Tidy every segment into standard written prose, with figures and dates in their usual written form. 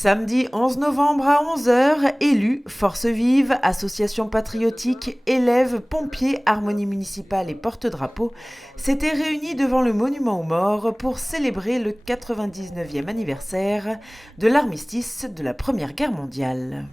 Samedi 11 novembre à 11 heures, élus, forces vives, associations patriotiques, élèves, pompiers, harmonie municipale et porte-drapeau s'étaient réunis devant le monument aux morts pour célébrer le 99e anniversaire de l'armistice de la Première Guerre mondiale.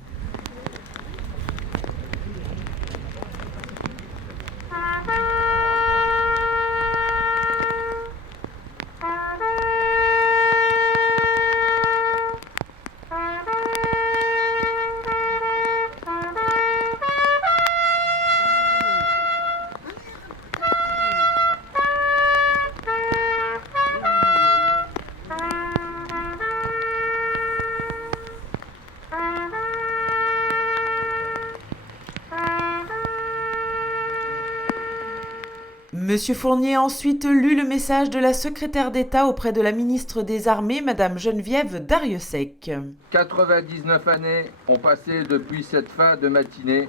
Monsieur Fournier a ensuite lu le message de la secrétaire d'État auprès de la ministre des Armées, Madame Geneviève Darrieussecq. 99 années ont passé depuis cette fin de matinée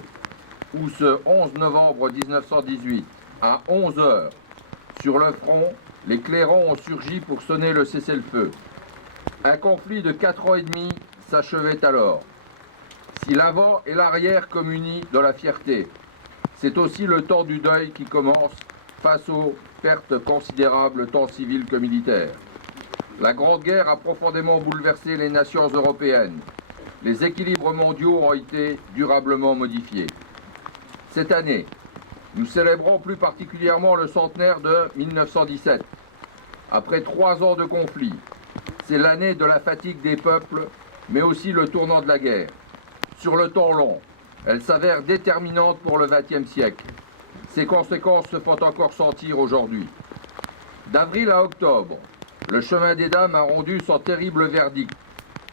où ce 11 novembre 1918, à 11 heures, sur le front, les clairons ont surgi pour sonner le cessez-le-feu. Un conflit de 4 ans et demi s'achevait alors. Si l'avant et l'arrière communient dans la fierté, c'est aussi le temps du deuil qui commence face aux pertes considérables tant civiles que militaires. La Grande Guerre a profondément bouleversé les nations européennes. Les équilibres mondiaux ont été durablement modifiés. Cette année, nous célébrons plus particulièrement le centenaire de 1917. Après 3 ans de conflit, c'est l'année de la fatigue des peuples, mais aussi le tournant de la guerre. Sur le temps long, elle s'avère déterminante pour le XXe siècle. Ses conséquences se font encore sentir aujourd'hui. D'avril à octobre, le chemin des dames a rendu son terrible verdict.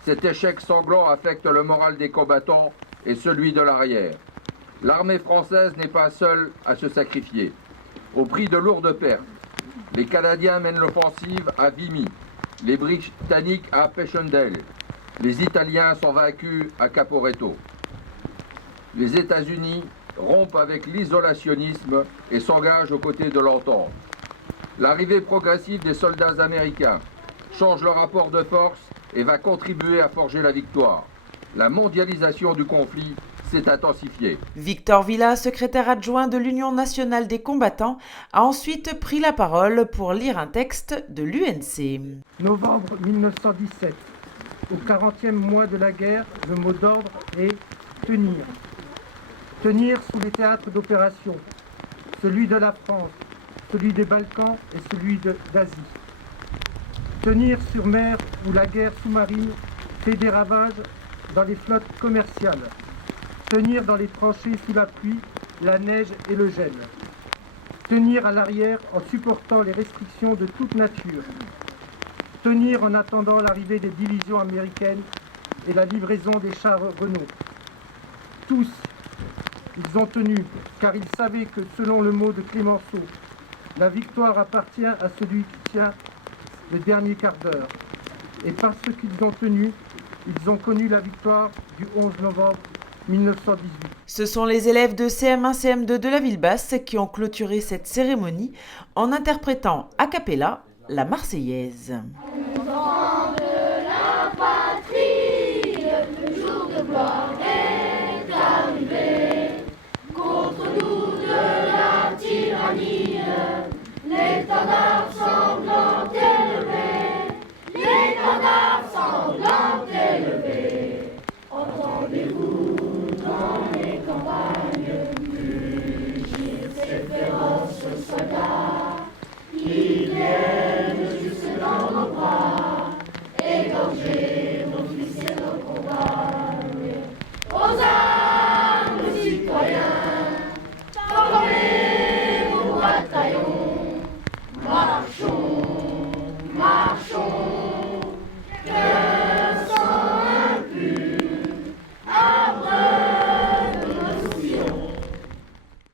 Cet échec sanglant affecte le moral des combattants et celui de l'arrière. L'armée française n'est pas seule à se sacrifier. Au prix de lourdes pertes, les Canadiens mènent l'offensive à Vimy, les Britanniques à Passchendaele, les Italiens sont vaincus à Caporetto. Les États-Unis rompent avec l'isolationnisme et s'engagent aux côtés de l'entente. L'arrivée progressive des soldats américains change le rapport de force et va contribuer à forger la victoire. La mondialisation du conflit s'est intensifiée. Victor Villa, secrétaire adjoint de l'Union nationale des combattants, a ensuite pris la parole pour lire un texte de l'UNC. Novembre 1917. Au 40e mois de la guerre, le mot d'ordre est « tenir ». Tenir sous les théâtres d'opération, celui de la France, celui des Balkans et celui d'Asie. Tenir sur mer où la guerre sous-marine fait des ravages dans les flottes commerciales. Tenir dans les tranchées sous la pluie, la neige et le gel. Tenir à l'arrière en supportant les restrictions de toute nature. Tenir en attendant l'arrivée des divisions américaines et la livraison des chars Renault. Tous, ils ont tenu, car ils savaient que, selon le mot de Clémenceau, la victoire appartient à celui qui tient le dernier quart d'heure. Et parce qu'ils ont tenu, ils ont connu la victoire du 11 novembre 1918. Ce sont les élèves de CM1-CM2 de la Ville-Basse qui ont clôturé cette cérémonie en interprétant a cappella la Marseillaise. Au vent de la patrie, le jour de gloire est arrivé. Contre nous de la tyrannie, l'étendard sanglant élevé, l'étendard sanglant élevé. Entendez-vous dans les campagnes mugir ces féroces soldats qui